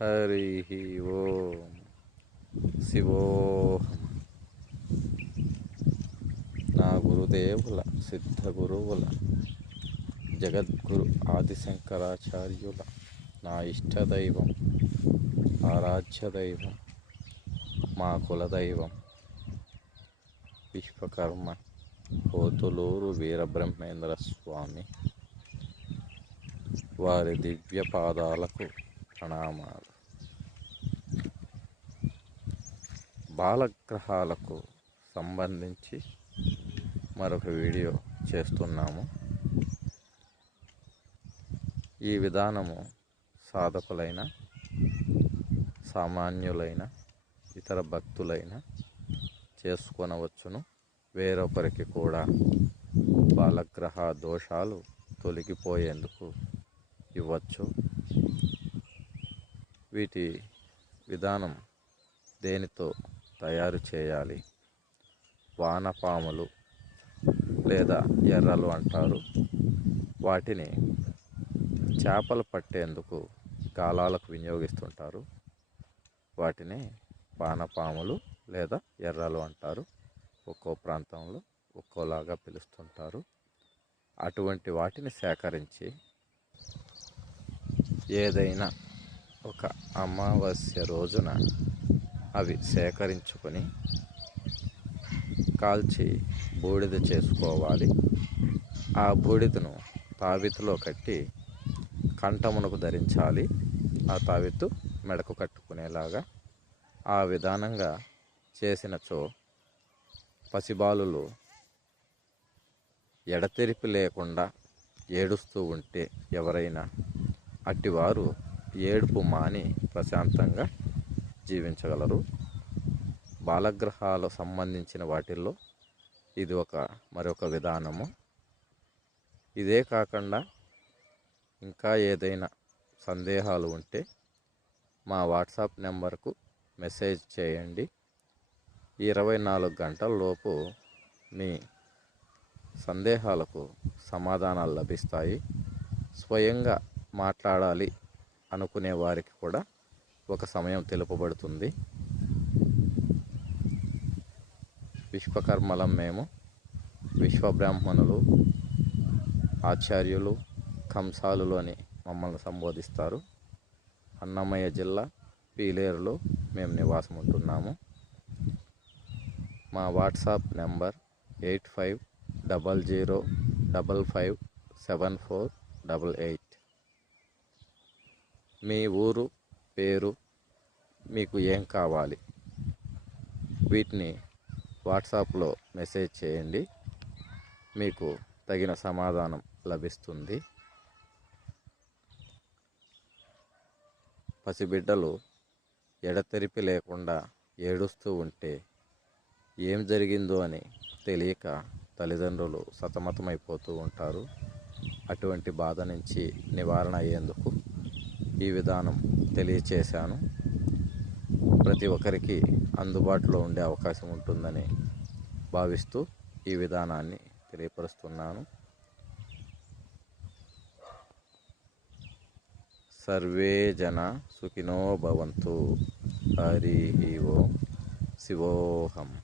హరి ఓం శివోహం. నా గురుదేవుల సిద్ధ గురువుల జగద్గురు ఆదిశంకరాచార్యుల నా ఇష్టదైవం ఆరాధ్య దైవం మా కులదైవం విశ్వకర్మ పోతులూరు వీరబ్రహ్మేంద్ర స్వామి వారి దివ్య పాదాలకు ప్రణామాలు. బాలగ్రహాలకు సంబంధించి మరొక వీడియో చేస్తున్నాము. ఈ విధానము సాధకులైన సామాన్యులైన ఇతర భక్తులైన చేసుకొనవచ్చును. వేరొకరికి కూడా బాలగ్రహ దోషాలు తొలగిపోయేందుకు ఇవ్వచ్చు. వీటి విధానం దేనితో తయారు చేయాలి? వానపాములు లేదా ఎర్రలు అంటారు. వాటిని చేపలు పట్టేందుకు గాలాలకు వినియోగిస్తుంటారు. వాటిని వానపాములు లేదా ఎర్రలు అంటారు. ఒక్కో ప్రాంతంలో ఒక్కోలాగా పిలుస్తుంటారు. అటువంటి వాటిని సేకరించి ఏదైనా ఒక అమావాస్య రోజున అవి సేకరించుకొని కాల్చి బూడిద చేసుకోవాలి. ఆ బూడిదను తావితులో కట్టి కంఠమునకు ధరించాలి. ఆ తావిత్తు మెడకు కట్టుకునేలాగా ఆ విధానంగా చేసినచో పసిబాలులు ఎడతెరిపి లేకుండా ఏడుస్తూ ఉంటే ఎవరైనా అట్టివారు ఏడుపు మాని ప్రశాంతంగా జీవించగలరు. బాలగ్రహాలు సంబంధించిన వాటిల్లో ఇది ఒక మరొక విధానము. ఇదే కాకుండా ఇంకా ఏదైనా సందేహాలు ఉంటే మా వాట్సాప్ నెంబర్కు మెసేజ్ చేయండి. ఇరవై నాలుగు గంటల లోపు మీ సందేహాలకు సమాధానాలు లభిస్తాయి. స్వయంగా మాట్లాడాలి అనుకునే వారికి కూడా ఒక సమయం తెలుపబడుతుంది. విశ్వకర్మలం మేము విశ్వబ్రాహ్మణులు ఆచార్యులు కంసాలులు అని మమ్మల్ని సంబోధిస్తారు. అన్నమయ్య జిల్లా పీలేరులో మేము నివాసం ఉంటున్నాము మా WhatsApp number eight five double zero double five seven four double eight. మీ ఊరు పేరు మీకు ఏం కావాలి? వీటిని వాట్సాప్లో మెసేజ్ చేయండి. మీకు తగిన సమాధానం లభిస్తుంది. పసిబిడ్డలు ఎడతెరిపి లేకుండా ఏడుస్తూ ఉంటే ఏం జరిగిందో అని తెలియక తల్లిదండ్రులు సతమతమైపోతూ ఉంటారు. అటువంటి బాధ నుంచి నివారణ అయ్యేందుకు ఈ విధానం తెలియచేశాను. ప్రతి ఒక్కరికి అందుబాటులో ఉండే అవకాశం ఉంటుందని భావిస్తూ ఈ విధానాన్ని తెలియపరుస్తున్నాను. సర్వే జన సుఖినో భవంతు. హరి ఓం. శివోహం.